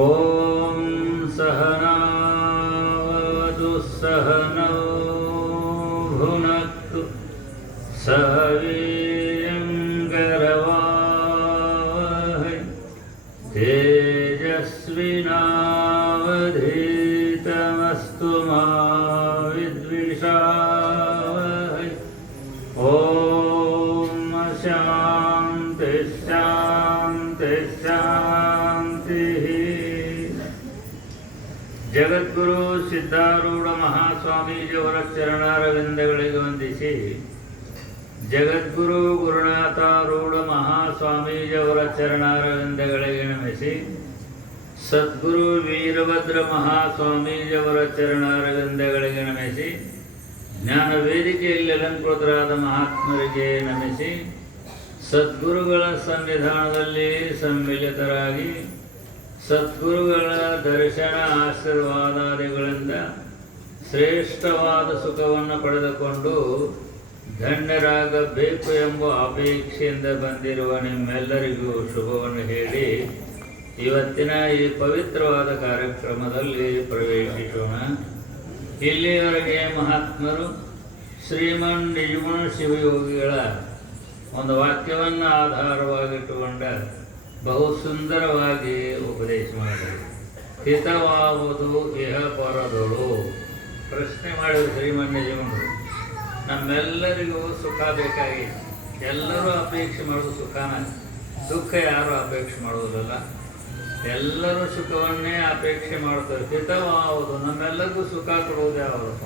ಓಂ ಸಹನಾವದು ಸಹನೌ ಭುನಕ್ತು ಸಹ ವೀರ್ಯಂಕರವಾವಹೈ ತೇಜಸ್ವಿನಾವಧೀತಮಸ್ತು ಮಾ ವಿದ್ವಿಷಾವಹೈ. ಓಂ ಶಾಂತಿ ಶಾಂತಿ ಶಾಂತಿ. ಜಗದ್ಗುರು ಸಿದ್ಧಾರೂಢ ಮಹಾಸ್ವಾಮೀಜಿಯವರ ಚರಣಾರವಿಂದಗಳಿಗೆ ವಂದಿಸಿ, ಜಗದ್ಗುರು ಗುರುನಾಥಾರೂಢ ಮಹಾಸ್ವಾಮೀಜಿಯವರ ಚರಣಾರವಿಂದಗಳಿಗೆ ನಮಿಸಿ, ಸದ್ಗುರು ವೀರಭದ್ರ ಮಹಾಸ್ವಾಮೀಜಿಯವರ ಚರಣಾರವಿಂದಗಳಿಗೆ ನಮಿಸಿ, ಜ್ಞಾನ ವೇದಿಕೆಯಲ್ಲಿ ಅಲಂಕೃತರಾದ ಮಹಾತ್ಮರಿಗೆ ನಮಿಸಿ, ಸದ್ಗುರುಗಳ ಸನ್ನಿಧಾನದಲ್ಲಿ ಸಮ್ಮಿಲಿತರಾಗಿ ಸದ್ಗುರುಗಳ ದರ್ಶನ ಆಶೀರ್ವಾದಾದಿಗಳಿಂದ ಶ್ರೇಷ್ಠವಾದ ಸುಖವನ್ನು ಪಡೆದುಕೊಂಡು ಧನ್ಯರಾಗಬೇಕು ಎಂಬ ಅಪೇಕ್ಷೆಯಿಂದ ಬಂದಿರುವ ನಿಮ್ಮೆಲ್ಲರಿಗೂ ಶುಭವನ್ನು ಹೇಳಿ ಇವತ್ತಿನ ಈ ಪವಿತ್ರವಾದ ಕಾರ್ಯಕ್ರಮದಲ್ಲಿ ಪ್ರವೇಶಿಸೋಣ. ಇಲ್ಲಿಯವರೆಗೆ ಮಹಾತ್ಮರು ಶ್ರೀಮನ್ ನಿಜಗುಣ ಶಿವಯೋಗಿಗಳ ಒಂದು ವಾಕ್ಯವನ್ನು ಆಧಾರವಾಗಿಟ್ಟುಕೊಂಡ ಬಹು ಸುಂದರವಾಗಿ ಉಪದೇಶ ಮಾಡಿದರು. ಹಿತವಾವುದು ಇಹ ಪರದಳು. ಪ್ರಶ್ನೆ ಮಾಡಿದರು ಶ್ರೀಮನ್ ನಿಜಗುಣರು, ನಮ್ಮೆಲ್ಲರಿಗೂ ಸುಖ ಬೇಕಾಗಿ ಎಲ್ಲರೂ ಅಪೇಕ್ಷೆ ಮಾಡೋದು ಸುಖನ, ದುಃಖ ಯಾರೂ ಅಪೇಕ್ಷೆ ಮಾಡುವುದಿಲ್ಲ, ಎಲ್ಲರೂ ಸುಖವನ್ನೇ ಅಪೇಕ್ಷೆ ಮಾಡ್ತಾರೆ. ಹಿತವಾವುದು, ನಮ್ಮೆಲ್ಲರಿಗೂ ಸುಖ ಕೊಡುವುದು ಯಾವುದಪ್ಪ?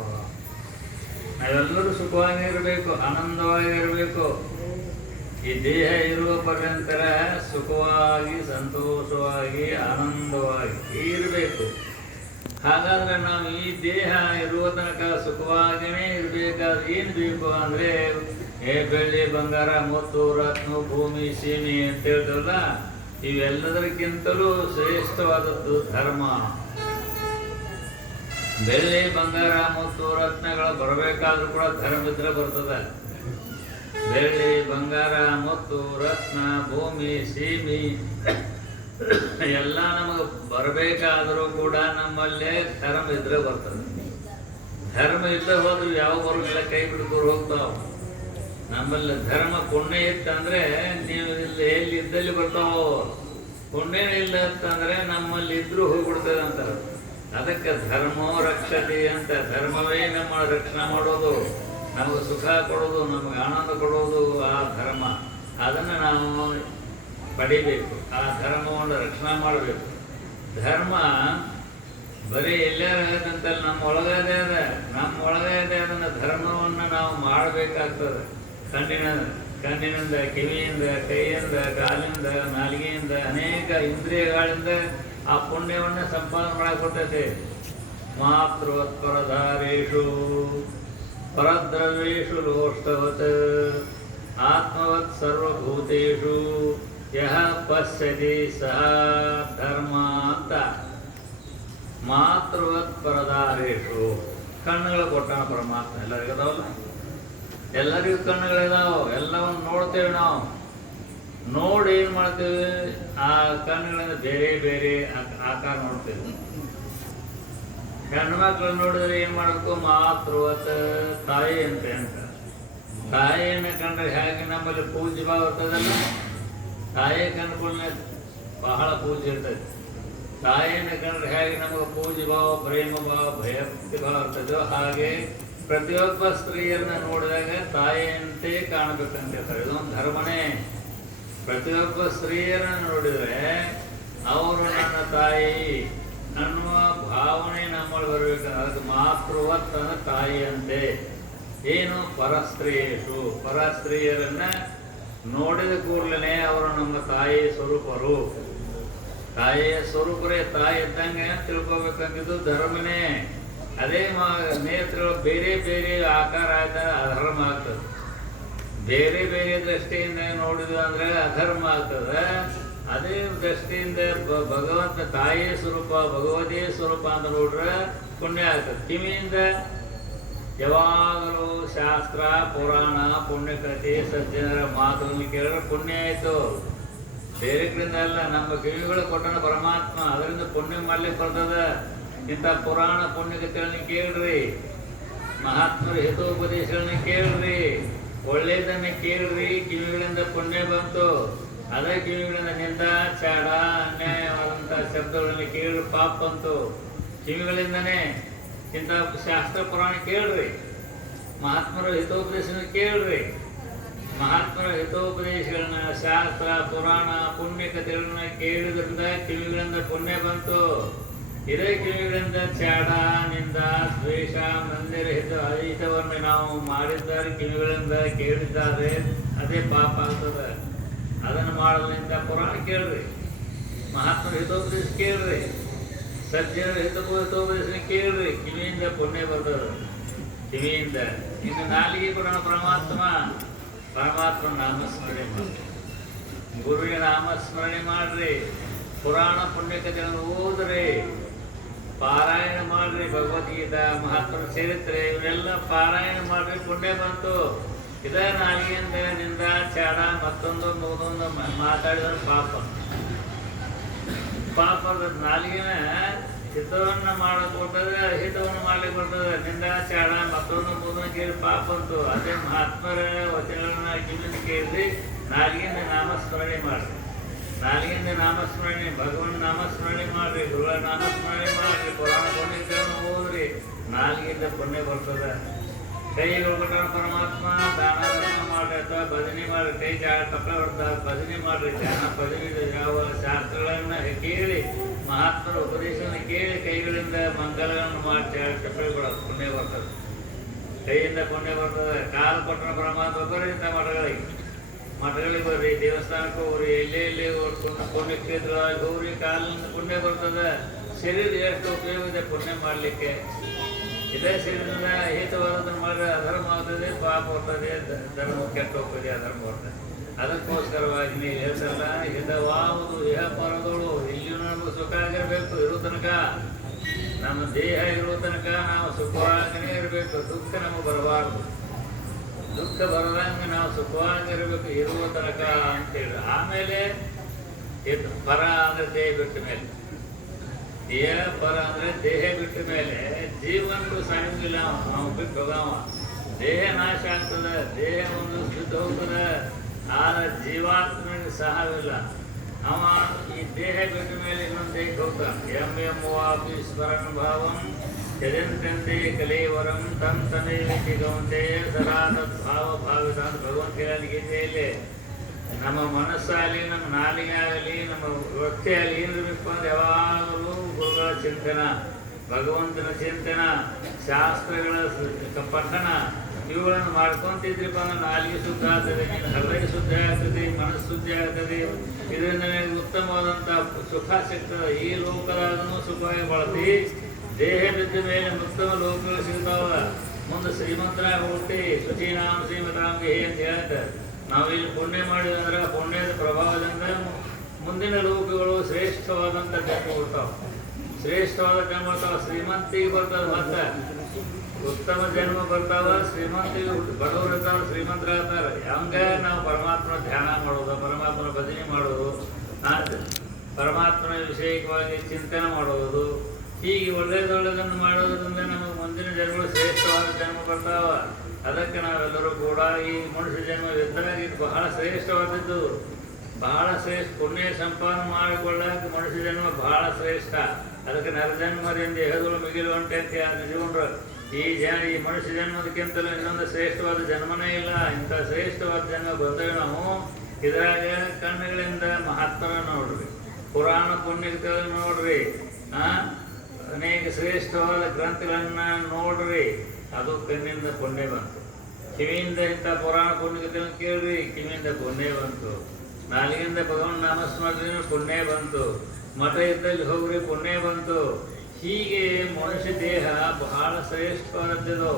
ನಾವೆಲ್ಲರೂ ಸುಖವಾಗಿರಬೇಕು, ಆನಂದವಾಗಿರಬೇಕು. ಈ ದೇಹ ಇರುವ ಪರ್ಯಂತರ ಸುಖವಾಗಿ ಸಂತೋಷವಾಗಿ ಆನಂದವಾಗಿ ಇರಬೇಕು. ಹಾಗಾದರೆ ನಾವು ಈ ದೇಹ ಇರುವ ತನಕ ಸುಖವಾಗಿಯೇ ಇರಬೇಕಾದ್ರೆ ಏನು ಬೇಕು ಅಂದರೆ ಬೆಳ್ಳಿ ಬಂಗಾರ ಮುತ್ತು ರತ್ನ ಭೂಮಿ ಸೀಮೆ ಅಂತ ಹೇಳ್ತಲ್ಲ, ಇವೆಲ್ಲದಕ್ಕಿಂತಲೂ ಶ್ರೇಷ್ಠವಾದದ್ದು ಧರ್ಮ. ಬೆಳ್ಳಿ ಬಂಗಾರ ಮುತ್ತು ರತ್ನಗಳು ಬರಬೇಕಾದ್ರೂ ಕೂಡ ಧರ್ಮ ಇದ್ರೆ ಬರ್ತದೆ. ಬೆಳ್ಳಿ ಬಂಗಾರ ಮುತ್ತು ರತ್ನ ಭೂಮಿ ಸೀಮಿ ಎಲ್ಲ ನಮಗೆ ಬರಬೇಕಾದರೂ ಕೂಡ ನಮ್ಮಲ್ಲೇ ಧರ್ಮ ಇದ್ರೆ ಬರ್ತದೆ. ಧರ್ಮ ಇಲ್ಲದೆ ಹೋದ್ರು ಯಾವ ಬರೋಲ್ಲ, ಕೈ ಬಿಡ್ಕೊಂಡು ಹೋಗ್ತಾವ. ನಮ್ಮಲ್ಲಿ ಧರ್ಮ ಪುಣ್ಯ ಇತ್ತಂದ್ರೆ ನೀವು ಇಲ್ಲಿ ಎಲ್ಲಿ ಇದ್ದಲ್ಲಿ ಬರ್ತಾವೋ, ಪುಣ್ಯ ಇಲ್ಲ ಅಂತಂದ್ರೆ ನಮ್ಮಲ್ಲಿ ಇದ್ರೂ ಹೋಗ್ಬಿಡ್ತದೆ ಅಂತಾರೆ. ಅದಕ್ಕೆ ಧರ್ಮೋ ರಕ್ಷತೆ ಅಂತ, ಧರ್ಮವೇ ನಮ್ಮ ರಕ್ಷಣೆ ಮಾಡೋದು, ನಮಗೆ ಸುಖ ಕೊಡೋದು, ನಮಗೆ ಆನಂದ ಕೊಡೋದು ಆ ಧರ್ಮ. ಅದನ್ನು ನಾವು ಪಡಿಬೇಕು, ಆ ಧರ್ಮವನ್ನು ರಕ್ಷಣೆ ಮಾಡಬೇಕು. ಧರ್ಮ ಬರೀ ಎಲ್ಲಾರಂತಲ್ಲಿ ನಮ್ಮ ಒಳಗದೇ ಅದ, ನಮ್ಮ ಒಳಗದೇ ಅದನ್ನು ಧರ್ಮವನ್ನು ನಾವು ಮಾಡಬೇಕಾಗ್ತದೆ. ಕಣ್ಣಿನಿಂದ ಕಿವಿಯಿಂದ ಕೈಯಿಂದ ಕಾಲಿಂದ ನಾಲಿಗೆಯಿಂದ ಅನೇಕ ಇಂದ್ರಿಯಗಳಿಂದ ಆ ಪುಣ್ಯವನ್ನು ಸಂಪಾದನೆ ಮಾಡಕೊಟ್ಟೈತೆ. ಮಾತೃವತ್ಪರಧಾರೇಷು ಪರದ್ರವ್ಯೇಷು ಲೋಷ್ಟವತ್ ಆತ್ಮವತ್ ಸರ್ವಭೂತೇಷು ಯಹ ಪಶ್ಯತಿ ಸಹ ಧರ್ಮ ಅಂತ. ಮಾತೃವತ್ ಪರದಾರೇಷು, ಕಣ್ಣುಗಳು ಕೊಟ್ಟಾನ ಪರಮಾತ್ಮ. ಎಲ್ಲರಿಗದಾವಲ್ಲ, ಎಲ್ಲರಿಗೂ ಕಣ್ಣುಗಳಿದಾವೆ, ಎಲ್ಲವನ್ನು ನೋಡ್ತೇವೆ. ನಾವು ನೋಡಿ ಏನು ಮಾಡ್ತೇವೆ, ಆ ಕಣ್ಣುಗಳಿಂದ ಬೇರೆ ಬೇರೆ ಆಕಾರ ನೋಡ್ತೇವೆ. ಹೆಣ್ಣು ಮಕ್ಕಳು ನೋಡಿದ್ರೆ ಏನು ಮಾಡಬೇಕು, ಮಾತೃವತ್ ತಾಯಿ ಅಂತ. ತಾಯಿಯನ್ನು ಕಂಡ್ರೆ ಹೇಗೆ ನಮ್ಮಲ್ಲಿ ಪೂಜ್ಯ ಭಾವ ಇರ್ತದಲ್ಲ, ತಾಯಿಯ ಕಂಡುಗಳನ್ನ ಬಹಳ ಪೂಜ್ಯ ಇರ್ತದೆ. ತಾಯಿಯನ್ನು ಕಂಡ್ರೆ ಹೇಗೆ ನಮಗೆ ಪೂಜ್ಯ ಭಾವ, ಪ್ರೇಮ ಭಾವ, ಭಯಕ್ತಿ ಭಾವ ಇರ್ತದೋ ಹಾಗೆ ಪ್ರತಿಯೊಬ್ಬ ಸ್ತ್ರೀಯರನ್ನ ನೋಡಿದಾಗ ತಾಯಿಯಂತೆ ಕಾಣಬೇಕಂತ ಹೇಳ್ತಾರೆ. ಇದೊಂದು ಧರ್ಮನೇ. ಪ್ರತಿಯೊಬ್ಬ ಸ್ತ್ರೀಯರನ್ನು ನೋಡಿದರೆ ಅವರು ನನ್ನ ತಾಯಿ ಅನ್ನುವ ಭಾವನೆ ನಮ್ಮಲ್ಲಿ ಬರಬೇಕಂದ್ರೆ ಅದಕ್ಕೆ ಮಾತೃವತ್ ಅಂದ್ರೆ ತಾಯಿಯಂತೆ. ಏನು ಪರಸ್ತ್ರೀಯರು, ಪರಸ್ತ್ರೀಯರನ್ನ ನೋಡಿದ ಕೂಡಲೇ ಅವರು ನಮ್ಮ ತಾಯಿ ಸ್ವರೂಪರು. ತಾಯಿಯ ಸ್ವರೂಪರೇ, ತಾಯಿ ಇದ್ದಂಗೆ ತಿಳ್ಕೊಬೇಕಂತಿದ್ದು ಧರ್ಮನೇ. ಅದೇ ನೇತ್ರಗಳು ಬೇರೆ ಬೇರೆ ಆಕಾರ ಆಯ್ತಾರೆ, ಅಧರ್ಮ ಆಗ್ತದೆ. ಬೇರೆ ಬೇರೆ ದೃಷ್ಟಿಯಿಂದ ನೋಡಿದ್ವಿ ಅಂದರೆ ಅಧರ್ಮ ಆಗ್ತದೆ. ಅದೇ ದೃಷ್ಟಿಯಿಂದ ಭಗವಂತ ತಾಯಿಯ ಸ್ವರೂಪ ಭಗವತಿಯ ಸ್ವರೂಪ ಅಂತ ನೋಡ್ರೆ ಪುಣ್ಯ ಆಗ್ತದೆ. ಕಿವಿಯಿಂದ ಯಾವಾಗಲೂ ಶಾಸ್ತ್ರ ಪುರಾಣ ಪುಣ್ಯಕಥೆ ಸಜ್ಜನರ ಮಾತುಗಳನ್ನು ಕೇಳಿದ್ರೆ ಪುಣ್ಯ ಆಯಿತು. ಬೇರೆ ಕಡೆಯಿಂದ ಅಲ್ಲ, ನಮ್ಮ ಕಿವಿಗಳು ಕೊಟ್ಟನ ಪರಮಾತ್ಮ, ಅದರಿಂದ ಪುಣ್ಯ ಮಾಡ್ಲಿಕ್ಕೆ ಬರ್ತದ. ಇಂಥ ಪುರಾಣ ಪುಣ್ಯಕಥೆಗಳನ್ನ ಕೇಳ್ರಿ, ಮಹಾತ್ಮರ ಹಿತೋಪದೇಶಗಳನ್ನ ಕೇಳ್ರಿ, ಒಳ್ಳೆಯದನ್ನ ಕೇಳ್ರಿ. ಕಿವಿಗಳಿಂದ ಪುಣ್ಯ ಬಂತು. ಅದೇ ಕಿವಿಗಳಿಂದ ನಿಂದ ಚಾಡ ಅನ್ಯಾಯವಾದಂಥ ಶಬ್ದಗಳನ್ನ ಕೇಳ್ರಿ, ಪಾಪ ಬಂತು. ಕಿವಿಗಳಿಂದನೇ ಇಂಥ ಶಾಸ್ತ್ರ ಪುರಾಣ ಕೇಳ್ರಿ, ಮಹಾತ್ಮರ ಹಿತೋಪದೇಶನ ಕೇಳ್ರಿ. ಮಹಾತ್ಮರ ಹಿತೋಪದೇಶಗಳನ್ನ ಶಾಸ್ತ್ರ ಪುರಾಣ ಪುಣ್ಯಕಥೆಗಳನ್ನ ಕೇಳಿದ್ರಿಂದ ಕಿವಿಗಳಿಂದ ಪುಣ್ಯ ಬಂತು. ಇದೇ ಕಿವಿಗಳಿಂದ ಚಾಡ ನಿಂದ ದ್ವೇಷ ಮಂದಿರ ಹಿತವನ್ನು ನಾವು ಮಾಡಿದ್ದಾರೆ, ಕಿವಿಗಳಿಂದ ಕೇಳಿದ್ದಾರೆ, ಅದೇ ಪಾಪ ಆಗ್ತದೆ. ಅದನ್ನು ಮಾಡಲಿಂದ ಪುರಾಣ ಕೇಳ್ರಿ, ಮಹಾತ್ಮರ ಹಿತೋಪದೇಶ ಕೇಳ್ರಿ, ಸಜ್ಜನರ ಹಿತೋಪದೇಶ ಕೇಳ್ರಿ. ಕಿವಿಯಿಂದ ಪುಣ್ಯ ಬರ್ತದೆ, ಕಿವಿಯಿಂದ. ಇನ್ನು ನಾಲಿಗೆ ಕೂಡ ಪರಮಾತ್ಮ ನಾಮಸ್ಮರಣೆ ಮಾಡ್ರಿ, ಗುರುವಿನ ನಾಮಸ್ಮರಣೆ ಮಾಡ್ರಿ, ಪುರಾಣ ಪುಣ್ಯಕಥೆಗಳನ್ನು ಓದ್ರಿ, ಪಾರಾಯಣ ಮಾಡ್ರಿ. ಭಗವದ್ಗೀತಾ ಮಹಾತ್ಮರ ಚರಿತ್ರೆ ಇವನ್ನೆಲ್ಲ ಪಾರಾಯಣ ಮಾಡ್ರಿ, ಪುಣ್ಯ ಬಂತು. ಇದೇ ನಾಲಿಗೆಯಿಂದ ನಿಂದ ಚಾಡ ಮತ್ತೊಂದು ಮೂದೊಂದು ಮಾತಾಡಿದ್ರೆ ಪಾಪದ ನಾಲಿಗೆನ ಹಿತವನ್ನು ಮಾಡಕ್ಕೆ ಕೊಡ್ತದೆ, ಹಿತವನ್ನು ಮಾಡ್ಲಿಕ್ಕೆ ಬರ್ತದೆ. ನಿಂದ ಚಾಡ ಮತ್ತೊಂದು ಮೂದನ್ನು ಕೇಳಿ ಪಾಪ ಬಂತು. ಅದೇ ಮಹಾತ್ಮರ ವಚನಗಳನ್ನ ಕಿವಿಯಿಂದ ಕೇಳಿ ನಾಲಿಗೆಯಿಂದ ನಾಮಸ್ಮರಣೆ ಮಾಡ್ರಿ, ನಾಲಿಗೆಯಿಂದ ನಾಮಸ್ಮರಣೆ, ಭಗವನ್ ನಾಮಸ್ಮರಣೆ ಮಾಡ್ರಿ, ಗುರುಗಳ ನಾಮಸ್ಮರಣೆ ಮಾಡ್ರಿ, ಪುರಾಣ ಪುಣ್ಯಗಳನ್ನು ಓದ್ರಿ, ನಾಲಿಗೆಯಿಂದ ಪುಣ್ಯ ಬರ್ತದೆ. ಕೈಗಳು ಕೊಟ್ಟ ಪರಮಾತ್ಮ ದಾನ ಧರ್ಮ ಮಾಡ್ರಿ, ಅಥವಾ ಭಜನೆ ಮಾಡ್ರಿ. ಕೈ ಕಪ್ಪಳ ಹೊಡೆದ ಭಜನೆ ಮಾಡ್ರಿ, ಧ್ಯಾನ ಪದವಿ ಯಾವ ಶಾಸ್ತ್ರಗಳನ್ನ ಕೇಳಿ ಮಹಾತ್ಮರ ಉಪದೇಶವನ್ನು ಕೇಳಿ ಕೈಗಳಿಂದ ಮಂಗಲಗಳನ್ನು ಮಾಡಿ ಕಪ್ಪಳೆ ಕೊಡೋದು ಪುಣ್ಯ ಬರ್ತದೆ, ಕೈಯಿಂದ ಪುಣ್ಯ ಬರ್ತದೆ. ಕಾಲು ಕೊಟ್ಟನ ಪರಮಾತ್ಮ ಬರ್ರಿ, ಇಂಥ ಮಠಗಳಿಗೆ ಬರ್ರಿ, ದೇವಸ್ಥಾನಕ್ಕೆ ಹೋಗ್ರಿ, ಎಲ್ಲೆಲ್ಲಿ ಪುಣ್ಯಕ್ಷೇತ್ರ ಹೋಗ್ರಿ, ಕಾಲಿನಿಂದ ಪುಣ್ಯ ಬರ್ತದೆ. ಶರೀರ ಎಷ್ಟು ಉಪಯೋಗ ಇದೆ ಪುಣ್ಯ ಮಾಡಲಿಕ್ಕೆ. ಇದೇ ಶರೀರದಿಂದ ಹಿತವಾದದನ್ನು ಮಾಡಿದ್ರೆ ಅಧರ್ಮ ಆಗ್ತದೆ, ಪಾಪ ಬರ್ತದೆ, ಧರ್ಮ ಕೆಟ್ಟ ಹೋಗ್ತದೆ, ಅಧರ್ಮ ಬರ್ತದೆ. ಅದಕ್ಕೋಸ್ಕರವಾಗಿ ನೀವು ಹೇಳ್ತಲ್ಲ, ಹಿತವಾವುದು ಇಹ ಪರದೋಳು, ಇಲ್ಲಿಯೂ ನಮಗೆ ಸುಖ ಆಗಿರಬೇಕು. ಇರೋ ತನಕ ನಮ್ಮ ದೇಹ ಇರೋ ತನಕ ನಾವು ಸುಖವಾಗಿನೇ ಇರಬೇಕು, ದುಃಖ ನಮಗೆ ಬರಬಾರ್ದು. ದುಃಖ ಬರದಂಗೆ ನಾವು ಸುಖವಾಗಿರಬೇಕು ಇರುವ ತನಕ ಅಂತೇಳಿ. ಆಮೇಲೆ ಪರ ಅಂದರೆ ದೇಹ ಬಿಟ್ಟ ಮೇಲೆ, ದೇಹ ಪರ ಅಂದರೆ ದೇಹ ಬಿಟ್ಟ ಮೇಲೆ ಜೀವನಕ್ಕೂ ಸಾಯಂಗಿಲ್ಲ, ನಾವು ಬಿಟ್ಟು ಹೋಗವ. ದೇಹ ನಾಶ ಆಗ್ತದೆ, ದೇಹ ಒಂದು ಶುದ್ಧ ಹೋಗ್ತದೆ, ಆದರೆ ಜೀವಾತ್ಮನಿಗೆ ಸಹವಿಲ್ಲ. ಅವ ಈ ದೇಹ ಬಿಟ್ಟ ಮೇಲೆ ಇನ್ನೊಂದು ದೇಹಕ್ಕೆ ಹೋಗ್ತಾನೆ. ವಾಪಿ ಸ್ಮರಣ ಭಾವಂ ಜಯಂತಂತೆ ಕಲೇವರಂ ತಂ ತಮೇವಿತಿ ಗೌಂತೆ ಸದಾ ತದ್ಭಾವ ಭಾವಿತ ಅಂತ ಭಗವಂತನ ಗೀತೆಯಲ್ಲಿ ನಮ್ಮ ಮನಸ್ಸಾಗಲಿ, ನಮ್ಮ ನಾಲಿಗೆ ಆಗಲಿ, ನಮ್ಮ ವ್ಯಕ್ತಿ ಆಗಲಿ ಏನಿರಬೇಕು ಅಂದ್ರೆ ಯಾವಾಗಲೂ ಗುರುಗಳ ಚಿಂತನ, ಭಗವಂತನ ಚಿಂತನ, ಶಾಸ್ತ್ರಗಳ ಪಠಣ ಇವುಗಳನ್ನು ಮಾಡ್ಕೊಂತಿದ್ರಿಪ್ಪ ಅಂದ್ರೆ ನಾಲಿಗೆ ಶುದ್ಧ ಆಗ್ತದೆ, ಹೃದಯ ಶುದ್ಧ ಆಗ್ತದೆ, ಮನಸ್ಸು ಶುದ್ಧ ಆಗ್ತದೆ. ಇದರಿಂದ ನನಗೆ ಉತ್ತಮವಾದಂಥ ಸುಖ ಸಿಗ್ತದೆ. ಈ ಲೋಕದಾಗೂ ಸುಖವಾಗಿ ಬಳಸಿ ದೇಹ ಬಿದ್ದ ಮೇಲೆ ಉತ್ತಮ ಲೋಕಗಳು ಸಿಗ್ತಾವ. ಮುಂದೆ ಶ್ರೀಮಂತರಾಗಿ ಹುಟ್ಟಿ ಶುಚೀನಾಮ ಶ್ರೀಮತಾಂಗೆ ಅಂತ ಹೇಳ್ತಾರೆ. ನಾವಿಲ್ಲಿ ಪುಣ್ಯ ಮಾಡಿದಂದ್ರೆ ಪುಣ್ಯದ ಪ್ರಭಾವದಿಂದ ಮುಂದಿನ ಲೋಕಗಳು ಶ್ರೇಷ್ಠವಾದಂಥ ಜನ್ಮ ಕೊಡ್ತಾವೆ, ಶ್ರೇಷ್ಠವಾದ ಜನ್ಮ ಬರ್ತಾವ. ಶ್ರೀಮಂತಿಗೆ ಬರ್ತದೆ, ಮತ್ತೆ ಉತ್ತಮ ಜನ್ಮ ಬರ್ತಾವ. ಶ್ರೀಮಂತಿಗೆ ಬಡವರು ಇರ್ತಾವೆ, ಶ್ರೀಮಂತರಾಗ್ತಾರೆ. ಹಂಗೆ ನಾವು ಪರಮಾತ್ಮನ ಧ್ಯಾನ ಮಾಡೋದು, ಪರಮಾತ್ಮನ ಭಜನೆ ಮಾಡೋದು, ಪರಮಾತ್ಮನ ವಿಷಯಕವಾಗಿ ಚಿಂತನೆ ಮಾಡೋದು, ಹೀಗೆ ಒಳ್ಳೆಯದೊಳ್ಳೆದನ್ನು ಮಾಡೋದ್ರಿಂದ ನಮಗೆ ಮುಂದಿನ ಜನ್ಮಗಳು ಶ್ರೇಷ್ಠವಾದ ಜನ್ಮ ಬರ್ತಾವ. ಅದಕ್ಕೆ ನಾವೆಲ್ಲರೂ ಕೂಡ ಈ ಮನುಷ್ಯ ಜನ್ಮ ಇದ್ದಾಗ ಇದು ಬಹಳ ಶ್ರೇಷ್ಠವಾದದ್ದು, ಬಹಳ ಶ್ರೇಷ್ಠ. ಪುಣ್ಯ ಸಂಪಾದನೆ ಮಾಡಿಕೊಳ್ಳಕ್ಕೆ ಮನುಷ್ಯ ಜನ್ಮ ಬಹಳ ಶ್ರೇಷ್ಠ. ಅದಕ್ಕೆ ನರಜನ್ಮದಿಂದ ಎಹದಳು ಮಿಗಿಲು ಉಂಟೆ ಅಂತ ನಿಜಗೊಂಡ್ರು. ಈ ಮನುಷ್ಯ ಜನ್ಮದಕ್ಕಿಂತಲೂ ಇನ್ನೊಂದು ಶ್ರೇಷ್ಠವಾದ ಜನ್ಮನೇ ಇಲ್ಲ. ಇಂಥ ಶ್ರೇಷ್ಠವಾದ ಜನ್ಮ ಬಂದಾಗ ನಾವು ಇದ್ರಾಗ ಕಣ್ಣುಗಳಿಂದ ಮಹತ್ತರ ನೋಡ್ರಿ, ಪುರಾಣ ಪುಣ್ಯಗಳನ್ನು ನೋಡ್ರಿ, ಅನೇಕ ಶ್ರೇಷ್ಠವಾದ ಗ್ರಂಥಗಳನ್ನ ನೋಡ್ರಿ, ಅದು ಕಣ್ಣಿಂದ ಪುಣ್ಯ ಬಂತು. ಕಿವಿಯಿಂದ ಇಂಥ ಪುರಾಣ ಪುಣ್ಯಗಳನ್ನು ಕೇಳ್ರಿ, ಕಿವಿಯಿಂದ ಪುಣ್ಯ ಬಂತು. ನಾಲಿಗೆಯಿಂದ ಭಗವಾನ್ ನಾಮಸ್ಮರಣೆ ಪುಣ್ಯ ಬಂತು. ಮಠ ಇದ್ದಲ್ಲಿ ಹೋಗ್ರಿ, ಪುಣ್ಯ ಬಂತು. ಹೀಗೆ ಮನುಷ್ಯ ದೇಹ ಬಹಳ ಶ್ರೇಷ್ಠವಾದದ್ದು.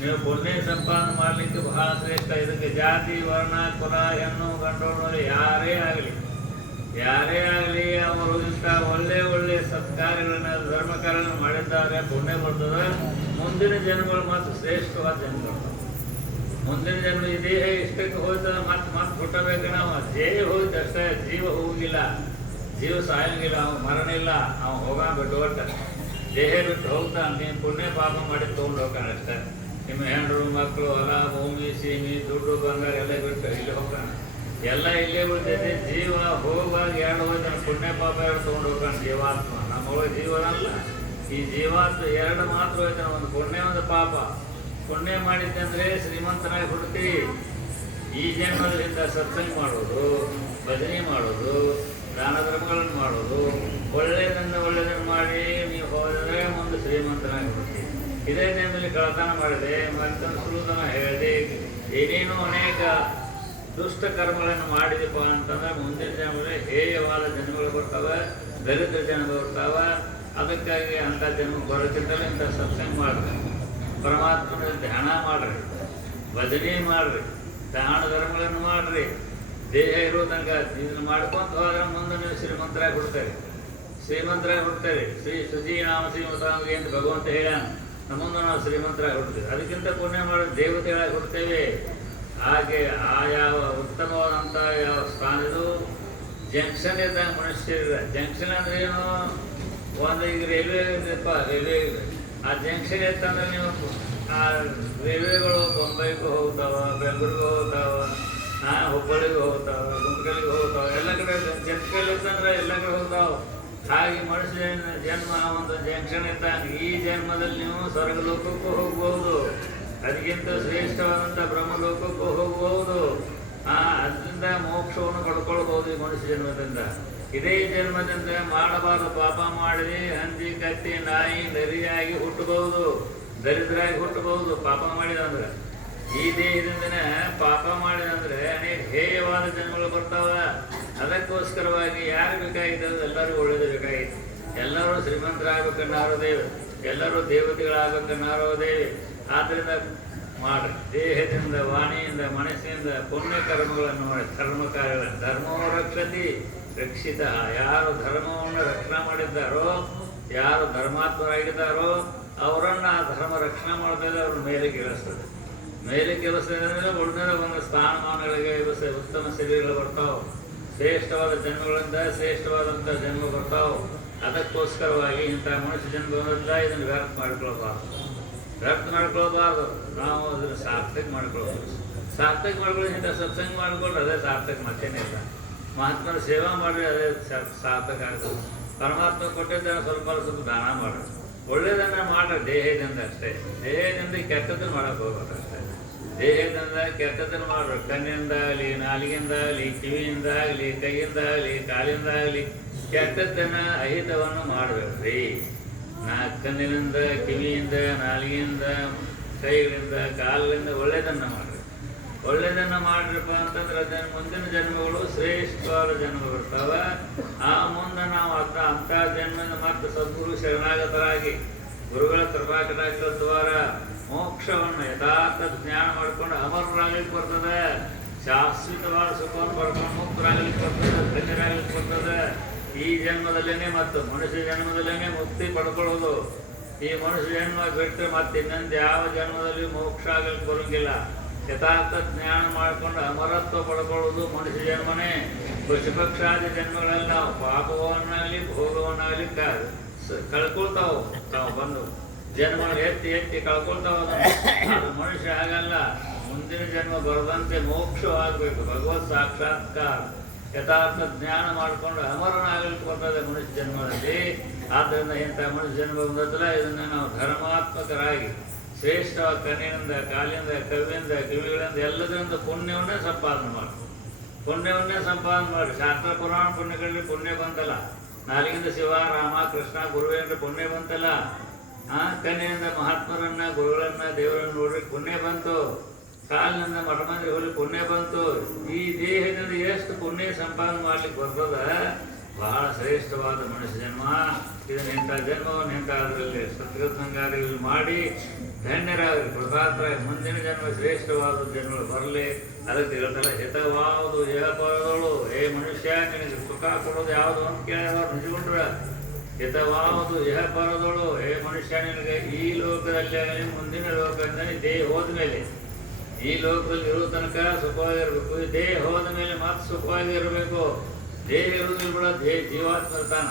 ನೀವು ಪುಣ್ಯ ಸಂಪಾದನೆ ಮಾಡಲಿಕ್ಕೆ ಬಹಳ ಶ್ರೇಷ್ಠ. ಇದಕ್ಕೆ ಜಾತಿ ವರ್ಣ ಕುಲ ಹೆಣ್ಣು ಗಂಡು ಯಾರೇ ಆಗಲಿ ಅವರು ಅವರು ಇಂಥ ಒಳ್ಳೆ ಒಳ್ಳೆ ಸತ್ಕಾರ್ಯಗಳನ್ನ ಧರ್ಮ ಕಾರ್ಯಗಳನ್ನು ಮಾಡಿದ್ದಾರೆ, ಪುಣ್ಯ ಬರ್ತದೆ. ಮುಂದಿನ ಜನ್ಮಗಳು ಮತ್ತು ಶ್ರೇಷ್ಠವಾದ ಜನ್ಮಗಳು. ಮುಂದಿನ ಜನ್ಮ ಈ ದೇಹ ಇಷ್ಟಕ್ಕೆ ಹೋಗ್ತದೆ, ಮತ್ತೆ ಹುಟ್ಟಬೇಕು. ನಾವು ದೇಹ ಹೋಯ್ತು ಅಷ್ಟೇ, ಜೀವ ಹೋಗಿಲ್ಲ, ಜೀವ ಸಾಯಂಗಿಲ್ಲ, ಅವ್ನು ಮರಣ ಇಲ್ಲ, ಅವ್ನು ಹೋಗ ಬಿಟ್ಟು ಒಟ್ಟ ದೇಹ ಬಿಟ್ಟು ಹೋಗ್ತಾನೆ. ನೀನು ಪುಣ್ಯ ಪಾಪ ಮಾಡಿ ತೊಗೊಂಡು ಹೋಗ್ತಾನೆ ಅಷ್ಟೇ. ನಿಮ್ಮ ಹೆಂಡ್ರು ಮಕ್ಕಳು ಹೊಲ ಭೂಮಿ ಸೀಮಿ ದುಡ್ಡು ಬಂಗಾರ ಎಲ್ಲ ಬಿಟ್ಟು ಇಲ್ಲಿ ಹೋಗ್ತಾನೆ, ಎಲ್ಲ ಇಲ್ಲೇ ಉಳಿತೈತಿ. ಜೀವ ಹೋಗುವಾಗ ಎರಡು ಹೋಗ್ತಾನೆ, ಪುಣ್ಯ ಪಾಪ ಎರಡು ತೊಗೊಂಡು ಹೋಗ್ತಾನೆ ಜೀವಾತ್ಮ. ನಮ್ಮೊಳಗೆ ಜೀವನಲ್ಲ, ಈ ಜೀವಾತ್ಮ ಎರಡು ಮಾತ್ರ ಹೋಯ್ತಾನೆ, ಒಂದು ಪುಣ್ಯ ಒಂದು ಪಾಪ. ಪುಣ್ಯ ಮಾಡಿದ್ದಂದ್ರೆ ಶ್ರೀಮಂತನಾಗಿ ಹುಡ್ತಿ ಈ ಜನ್ಮದಿಂದ ಸತ್ಸಂಗ ಮಾಡೋದು, ಭಜನೆ ಮಾಡೋದು, ದಾನ ಧರ್ಮಗಳನ್ನು ಮಾಡೋದು, ಒಳ್ಳೆಯದನ್ನು ಮಾಡಿ ನೀವು ಹೋದರೆ ಮುಂದೆ ಶ್ರೀಮಂತನಾಗಿ ಹುಡ್ತಿ. ಇದೇ ಜನ್ಮದಲ್ಲಿ ಕಳತನ ಮಾಡಿದೆ, ಮತ್ತೊಂದು ಸುಳ್ಳುತನ ಹೇಳಿದೆ, ಏನೇನೋ ಅನೇಕ ದುಷ್ಟ ಕರ್ಮಗಳನ್ನು ಮಾಡಿದಪ್ಪ ಅಂತಂದ್ರೆ ಮುಂದಿನ ಜನ್ಮದಲ್ಲಿ ಹೇಯವಾದ ಜನ್ಮಗಳು ಬರ್ತಾವೆ, ದರಿದ್ರ ಜನ್ಮಗಳು ಬರ್ತಾವೆ. ಅದಕ್ಕಾಗಿ ಅಂಥ ಜನ್ಮ ಬರೋಕ್ಕಿಂತಲೇ ಇಂಥ ಸತ್ಸಂಗ ಮಾಡ್ರಿ, ಪರಮಾತ್ಮನ ಧ್ಯಾನ ಮಾಡ್ರಿ, ಭಜನೆ ಮಾಡ್ರಿ, ದಾನ ಧರ್ಮಗಳನ್ನು ಮಾಡ್ರಿ. ದೇಹ ಇರೋ ತನಕ ಇದನ್ನು ಮಾಡ್ಕೊಂತ ಹೋದ್ರೆ ಮುಂದೆ ನೀವು ಶ್ರೀಮಂತರಾಗಿ ಹುಡ್ತಾರೆ. ಶ್ರೀ ಸುಜಿ ನಾಮ ಶ್ರೀಮಂತರಾಗಿ ಅಂತ ಭಗವಂತ ಹೇಳ್ಯಾನ. ಮುಂದೆ ನಾವು ಶ್ರೀಮಂತರಾಗಿ ಹುಡ್ತೀವಿ. ಅದಕ್ಕಿಂತ ಪುಣ್ಯ ಮಾಡಿ ದೇವತೆಗಳಾಗಿ ಹುಡ್ತೇವೆ. ಹಾಗೆ ಆ ಯಾವ ಉತ್ತಮವಾದಂಥ ಯಾವ ಸ್ಥಾನ ಇದು ಜಂಕ್ಷನ್ ಇದ್ದಾಗ ಮನುಷ್ಯರಿದೆ. ಜಂಕ್ಷನ್ ಅಂದ್ರೆ ಏನು? ಒಂದು ಈಗ ರೈಲ್ವೆ ಇದೆಪ್ಪ, ರೈಲ್ವೆ ಇದೆ. ಆ ಜಂಕ್ಷನ್ ಇತ್ತಂದ್ರೆ ನೀವು ಆ ರೈಲ್ವೆಗಳು ಬೊಂಬೈಗೂ ಹೋಗ್ತಾವ, ಬೆಂಗಳೂರಿಗೂ ಹೋಗ್ತಾವ, ಹುಬ್ಬಳ್ಳಿಗೂ ಹೋಗ್ತಾವ, ಗುಂಟಕಲ್ಲಿಗೆ ಹೋಗ್ತಾವ, ಎಲ್ಲ ಕಡೆ ಜಂಕ್ಷನ್ ಇತ್ತಂದ್ರೆ ಎಲ್ಲ ಕಡೆ ಹೋಗ್ತಾವ. ಹಾಗೆ ಮನುಷ್ಯ ಜನ್ಮ ಒಂದು ಜಂಕ್ಷನ್ ಇದ್ದಾಗ ಈ ಜನ್ಮದಲ್ಲಿ ನೀವು ಸ್ವರ್ಗಲೋಕಕ್ಕೂ ಹೋಗ್ಬೋದು, ಅದಕ್ಕಿಂತ ಶ್ರೇಷ್ಠವಾದಂಥ ಬ್ರಹ್ಮಲೋಕಕ್ಕೂ ಹೋಗ್ಬೋದು. ಅದರಿಂದ ಮೋಕ್ಷವನ್ನು ಪಡ್ಕೊಳ್ಬೋದು ಈ ಮನುಷ್ಯ ಜನ್ಮದಿಂದ. ಇದೇ ಜನ್ಮದಿಂದ ಮಾಡಬಾರ್ದು ಪಾಪ ಮಾಡಿದೆ ಹಂದಿ ಕತ್ತಿ ನಾಯಿ ನರಿಯಾಗಿ ಹುಟ್ಟಬಹುದು, ದರಿದ್ರಾಗಿ ಹುಟ್ಟಬಹುದು. ಪಾಪ ಮಾಡಿದಂದ್ರೆ ಈ ದೇಹದಿಂದನೇ ಪಾಪ ಮಾಡಿದಂದ್ರೆ ಅನೇಕ ಹೇಯವಾದ ಜನ್ಮಗಳು ಬರ್ತಾವ. ಅದಕ್ಕೋಸ್ಕರವಾಗಿ ಯಾರು ಬೇಕಾಗಿದೆ? ಎಲ್ಲರಿಗೂ ಒಳ್ಳೇದು ಬೇಕಾಗಿತ್ತು. ಎಲ್ಲರೂ ಶ್ರೀಮಂತರಾಗಬೇಕನ್ನಾರೋ ದೇವಿ, ಎಲ್ಲರೂ ದೇವತೆಗಳಾಗಬೇಕನ್ನಾರೋ ದೇವಿ. ಆದ್ದರಿಂದ ಮಾಡ್ರಿ, ದೇಹದಿಂದ ವಾಣಿಯಿಂದ ಮನಸ್ಸಿನಿಂದ ಪುಣ್ಯ ಕರ್ಮಗಳನ್ನು ಮಾಡಿ, ಧರ್ಮ ಕಾರ್ಯಗಳನ್ನು. ಧರ್ಮೋ ರಕ್ಷತಿ ರಕ್ಷಿತ. ಯಾರು ಧರ್ಮವನ್ನು ರಕ್ಷಣೆ ಮಾಡಿದ್ದಾರೋ, ಯಾರು ಧರ್ಮಾತ್ಮರಾಗಿದ್ದಾರೋ ಅವರನ್ನು ಆ ಧರ್ಮ ರಕ್ಷಣೆ ಮಾಡ್ತಾ ಅವ್ರ ಮೇಲೆ ಗೆಲ್ಲಿಸ್ತದೆ. ಮೇಲೆ ಗೆಲ್ಲಿಸ್ತದೆ ಅಂದರೆ ಉಳಿದ ಒಂದು ಸ್ಥಾನಮಾನಗಳಿಗೆ ಉತ್ತಮ ಶರೀರಗಳು ಬರ್ತಾವೆ, ಶ್ರೇಷ್ಠವಾದ ಜನ್ಮಗಳಿಂದ ಶ್ರೇಷ್ಠವಾದಂಥ ಜನ್ಮ ಬರ್ತಾವೆ. ಅದಕ್ಕೋಸ್ಕರವಾಗಿ ಇಂಥ ಮನುಷ್ಯ ಜನ್ಮದಿಂದ ಇದನ್ನು ವ್ಯರ್ಥ ಮಾಡ್ಕೊಳ್ಬಾರ್ದು. ನಾವು ಅದನ್ನು ಸಾರ್ಥಕ ಮಾಡ್ಕೊಳ್ಬೋದು. ಸಾರ್ಥಕ ಮಾಡ್ಕೊಳ್ಳಿ, ಇಂಥ ಸತ್ಸಂಗ ಮಾಡ್ಕೊಂಡ್ರೆ ಅದೇ ಸಾರ್ಥಕ, ಮತ್ತೇನಿಲ್ಲ. ಮಹಾತ್ಮರ ಸೇವಾ ಮಾಡಿರಿ, ಅದೇ ಸಾರ್ಥಕ ಆಗ್ತದೆ. ಪರಮಾತ್ಮ ಕೊಟ್ಟಿದ್ದನ್ನು ಸ್ವಲ್ಪ ದಾನ ಮಾಡ್ರಿ, ಒಳ್ಳೇದನ್ನು ಮಾಡ್ರಿ. ದೇಹದಿಂದ ಅಷ್ಟೇ, ದೇಹದಿಂದ ಕೆಟ್ಟದನ್ನು ಮಾಡೋಕೆ ಹೋಗ್ಬೇಕು ಅಷ್ಟೇ. ದೇಹದಿಂದ ಕೆಟ್ಟದನ್ನು ಮಾಡ್ರಿ. ಕಣ್ಣಿಂದಾಗಲಿ, ನಾಲಿಗೆಯಿಂದಾಗಲಿ, ಕಿವಿಯಿಂದಾಗಲಿ, ಕೈಯಿಂದಾಗಲಿ, ಕಾಲಿಂದಾಗಲಿ ಕೆಟ್ಟದ್ದನ್ನು ಅಹಿತವನ್ನು ಮಾಡಬೇಡ್ರಿ. ಕಣ್ಣಿನಿಂದ, ಕಿವಿಯಿಂದ, ನಾಲಿಗೆಯಿಂದ, ಕೈಗಳಿಂದ, ಕಾಲಿನಿಂದ ಒಳ್ಳೆಯದನ್ನು ಮಾಡಿರಿ. ಒಳ್ಳೆಯದನ್ನು ಮಾಡ್ರಪ್ಪ ಅಂತಂದ್ರೆ ಅದನ್ನು ಮುಂದಿನ ಜನ್ಮಗಳು ಶ್ರೇಷ್ಠವಾದ ಜನ್ಮ ಬರ್ತಾವೆ. ಆ ಮುಂದೆ ನಾವು ಅಂಥ ಜನ್ಮದಿಂದ ಮತ್ತೆ ಸದ್ಗುರು ಶರಣಾಗತರಾಗಿ ಗುರುಗಳ ಕೃಪಾಕಟಾಕ್ಷ ದ್ವಾರ ಮೋಕ್ಷವನ್ನು ಯಥಾರ್ಥ ಜ್ಞಾನ ಮಾಡ್ಕೊಂಡು ಅಮರರಾಗಲಿಕ್ಕೆ ಬರ್ತದೆ. ಶಾಶ್ವತವಾದ ಸುಖವನ್ನು ಪಡ್ಕೊಂಡು ಮುಕ್ತರಾಗಲಿಕ್ಕೆ ಬರ್ತದೆ, ಧನ್ಯರಾಗಲಿಕ್ಕೆ ಬರ್ತದೆ. ಈ ಜನ್ಮದಲ್ಲೇ ಮತ್ತು ಮನುಷ್ಯ ಜನ್ಮದಲ್ಲೇ ಮುಕ್ತಿ ಪಡ್ಕೊಳ್ಳೋದು. ಈ ಮನುಷ್ಯ ಜನ್ಮ ಬಿಟ್ಟರೆ ಮತ್ತೆ ಇನ್ನೊಂದು ಯಾವ ಜನ್ಮದಲ್ಲಿ ಮೋಕ್ಷ ಆಗಲಿಕ್ಕೆ ಬರೋಂಗಿಲ್ಲ. ಯಥಾರ್ಥ ಜ್ಞಾನ ಮಾಡಿಕೊಂಡು ಅಮರತ್ವ ಪಡ್ಕೊಳ್ಳೋದು ಮನುಷ್ಯ ಜನ್ಮನೇ. ಪಶುಪಕ್ಷಾದಿ ಜನ್ಮಗಳಲ್ಲಿ ನಾವು ಪಾಪವನ್ನಾಗಲಿ ಭೋಗವನ್ನಾಗಲಿ ಕಳ್ಕೊಳ್ತಾವು. ತಾವು ಬಂದು ಜನ್ಮ ಎತ್ತಿ ಕಳ್ಕೊಳ್ತಾವ. ಅದು ಮನುಷ್ಯ ಆಗಲ್ಲ. ಮುಂದಿನ ಜನ್ಮ ಬರದಂತೆ ಮೋಕ್ಷವಾಗಬೇಕು. ಭಗವತ್ ಸಾಕ್ಷಾತ್ಕಾರ ಯಥಾರ್ಥ ಜ್ಞಾನ ಮಾಡಿಕೊಂಡು ಅಮರನಾಗಲಿಕ್ಕೆ ಬರ್ತದೆ ಮನುಷ್ಯ ಜನ್ಮದಲ್ಲಿ. ಆದ್ದರಿಂದ ಇಂಥ ಮನುಷ್ಯ ಜನ್ಮ ಬಂದಲ್ಲ, ಇದನ್ನು ನಾವು ಧರ್ಮಾತ್ಮಕರಾಗಿ ಶ್ರೇಷ್ಠವಾದ ಕಣ್ಣಿನಿಂದ, ಕಾಲಿಂದ, ಕವಿಯಿಂದ, ಕಿವಿಗಳಿಂದ ಎಲ್ಲದರಿಂದ ಪುಣ್ಯವನ್ನೇ ಸಂಪಾದನೆ ಮಾಡಿ. ಶಾಸ್ತ್ರ ಪುರಾಣ ಪುಣ್ಯಗಳಲ್ಲಿ ಪುಣ್ಯ ಬಂತಲ್ಲ. ನಾಲಿಗಿಂದ ಶಿವ, ರಾಮ, ಕೃಷ್ಣ, ಗುರುವೇಂದ್ರ ಪುಣ್ಯ ಬಂತಲ್ಲ. ಕಣ್ಣಿನಿಂದ ಮಹಾತ್ಮರನ್ನ, ಗುರುಗಳನ್ನ, ದೇವರನ್ನು ನೋಡ್ಲಿಕ್ಕೆ ಪುಣ್ಯ ಬಂತು. ಕಾಲಿನಿಂದ ಮಠ ಮಂದಿರ ಹೋಗ್ಲಿ ಪುಣ್ಯ ಬಂತು. ಈ ದೇಹದಿಂದ ಎಷ್ಟು ಪುಣ್ಯ ಸಂಪಾದನೆ ಮಾಡ್ಲಿಕ್ಕೆ ಬರ್ತದ, ಬಹಳ ಶ್ರೇಷ್ಠ. ಶ್ರೇಷ್ಠವಾದ ಮನುಷ್ಯ ಜನ್ಮ. ಇದನ್ನು ಇಂಥ ಜನ್ಮವನ್ನು ಇಂಥದ್ರಲ್ಲಿ ಸದ್ಗತಂಗಾರಿಗಳು ಮಾಡಿ ಧನ್ಯರಾಗಲಿ, ಕೃತಾರ್ಥ. ಮುಂದಿನ ಜನ್ಮ ಶ್ರೇಷ್ಠವಾದ ಜನ್ಮಗಳು ಬರಲಿ. ಅದಕ್ಕೆ ಹೇಳ್ತಲ್ಲ, ಹಿತವಾವುದು ಇಹ ಪರದಳು. ಏ ಮನುಷ್ಯ, ನಿನಗೆ ಸುಖ ಕೊಡೋದು ಯಾವುದು ಅಂತ ಕೇಳಿದವರು ನಿಜಗೊಂಡ್ರ. ಹಿತವಾವುದು ಇಹ ಪರದಳು. ಏ ಮನುಷ್ಯ, ನಿನಗೆ ಈ ಲೋಕದಲ್ಲಿ ಆಗಲಿ ಮುಂದಿನ ಲೋಕದಲ್ಲಿ ದೇಹ ಹೋದ ಮೇಲೆ, ಈ ಲೋಕದಲ್ಲಿ ಇರೋ ತನಕ ಸುಖವಾಗಿರ್ಬೇಕು. ಈ ದೇಹ ಹೋದ ಮೇಲೆ ಮತ್ತೆ ಸುಖವಾಗಿರಬೇಕು. ದೇಹ ಇರುವುದಿಲ್ಲ ಬಿಡ, ಜೀವಾತ್ಮ ಇರ್ತಾನ.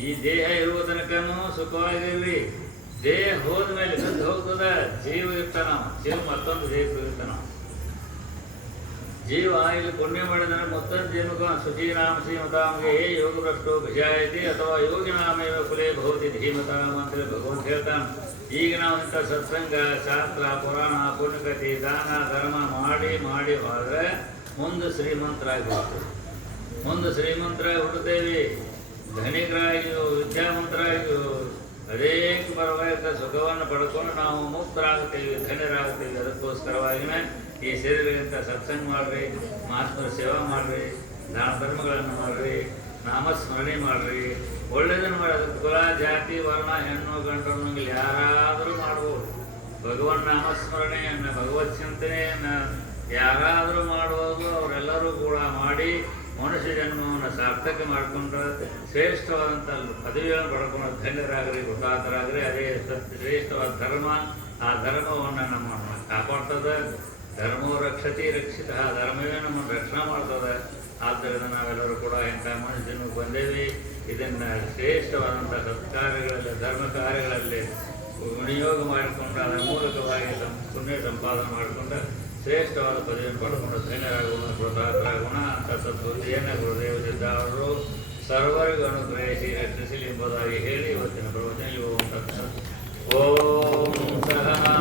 ಈ ದೇಹ ಇರುವ ತನಕನೂ ಸುಖವಾಗಿರಲಿ. ದೇಹ ಹೋದ ಮೇಲೆ ಬಂದು ಹೋಗ್ತದ, ಜೀವ ಇರ್ತಾನ. ಜೀವ ಮತ್ತೊಂದು ದೇಹ ಇರ್ತಾನ. ಜೀವ ಇಲ್ಲಿ ಪುಣ್ಯ ಮಾಡಿದರೆ ಮತ್ತೊಂದು ಜನ್ಮಕ ಶುಚೀನಾಮ ಶ್ರೀಮತಾಮಗೆ ಯೋಗ ಭ್ರಷ್ಟೋ ವಿಜಾಯತಿ ಅಥವಾ ಯೋಗಿನಾಮೇವ ಕುಲೇ ಭವತಿ ಧೀಮತಾಮ ಅಂತೇಳಿ ಭಗವಂತ ಹೇಳ್ತಾನೆ. ಈಗ ನಾವು ಇಂಥ ಸತ್ಸಂಗ, ಶಾಸ್ತ್ರ, ಪುರಾಣ, ಪುಣ್ಯಕಥೆ, ದಾನ, ಧರ್ಮ ಮಾಡಿ ಮಾಡಿ ಹೋದರೆ ಮುಂದೆ ಶ್ರೀಮಂತರಾಗಿ ಹೋಗ್ತೇವೆ. ಮುಂದೆ ಶ್ರೀಮಂತರಾಗಿ ಹುಟ್ಟುತ್ತೇವೆ. ಧನಿಕರಾಗಿಯೋ ವಿದ್ಯಾವಂತರಾಗಿಯೋ ಅನೇಕ ಪರವಾಗಿದ್ದ ಸುಖವನ್ನು ಪಡ್ಕೊಂಡು ನಾವು ಮುಕ್ತರಾಗುತ್ತೇವೆ, ಧನ್ಯರಾಗುತ್ತೇವೆ. ಅದಕ್ಕೋಸ್ಕರವಾಗಿನೇ ಈ ಶರೀರದಿಂದ ಸತ್ಸಂಗ ಮಾಡಿರಿ, ಮಹಾತ್ಮರ ಸೇವಾ ಮಾಡಿರಿ, ದಾನ ಧರ್ಮಗಳನ್ನು ಮಾಡಿರಿ, ನಾಮಸ್ಮರಣೆ ಮಾಡಿರಿ, ಒಳ್ಳೆಯದನ್ನು ಮಾಡಿ. ಅದಕ್ಕೆ ಕುಲ, ಜಾತಿ, ವರ್ಣ, ಹೆಣ್ಣು, ಗಂಡು ನಮಗೆ ಯಾರಾದರೂ ಮಾಡ್ಬೋದು. ಭಗವನ್ ನಾಮಸ್ಮರಣೆಯನ್ನು, ಭಗವತ್ ಚಿಂತನೆಯನ್ನು ಯಾರಾದರೂ ಮಾಡುವುದು. ಅವರೆಲ್ಲರೂ ಕೂಡ ಮಾಡಿ ಮನುಷ್ಯ ಜನ್ಮವನ್ನು ಸಾರ್ಥಕ ಮಾಡಿಕೊಂಡ್ರೆ ಶ್ರೇಷ್ಠವಾದಂಥ ಪದವಿಯನ್ನು ಪಡ್ಕೊಂಡು ಧನ್ಯರಾಗಲಿ, ಕೃತಾರ್ಥರಾಗಲಿ. ಅದೇ ಶ್ರೇಷ್ಠವಾದ ಧರ್ಮ. ಆ ಧರ್ಮವನ್ನು ನಮ್ಮನ್ನು ಕಾಪಾಡ್ತದೆ. ಧರ್ಮೋ ರಕ್ಷತಿ ರಕ್ಷಿತ. ಧರ್ಮವೇ ನಮ್ಮನ್ನು ರಕ್ಷಣೆ ಮಾಡ್ತದೆ. ಆದ್ದರಿಂದ ನಾವೆಲ್ಲರೂ ಕೂಡ ಇಂಥ ಮನುಷ್ಯ ಜನ್ಮಕ್ಕೆ ಬಂದೇವಿ. ಇದನ್ನು ಶ್ರೇಷ್ಠವಾದಂಥ ಸತ್ಕಾರ್ಯಗಳಲ್ಲಿ, ಧರ್ಮ ಕಾರ್ಯಗಳಲ್ಲಿ ವಿನಿಯೋಗ ಮಾಡಿಕೊಂಡು ಅದರ ಮೂಲಕವಾಗಿ ಪುಣ್ಯ ಸಂಪಾದನೆ ಮಾಡಿಕೊಂಡು ಶ್ರೇಷ್ಠವಾದ ಪದವಿಯನ್ನು ಪಡ್ಕೊಂಡು ಧನ್ಯರಾಗೋಣ, ಕೃತಾರ್ಥರಾಗೋಣ ಅಂತ ಸದ್ಬುದ್ಧಿಯನ್ನು ಗುರುದೇವರಿದ್ದ ಅವರು ಸರ್ವರಿಗೂ ಅನುಗ್ರಹಿಸಿ ರಕ್ಷಿಸಲಿ ಎಂಬುದಾಗಿ ಹೇಳಿ ಇವತ್ತಿನ ಪ್ರವಚನ ಓಂ ಸಹನಾ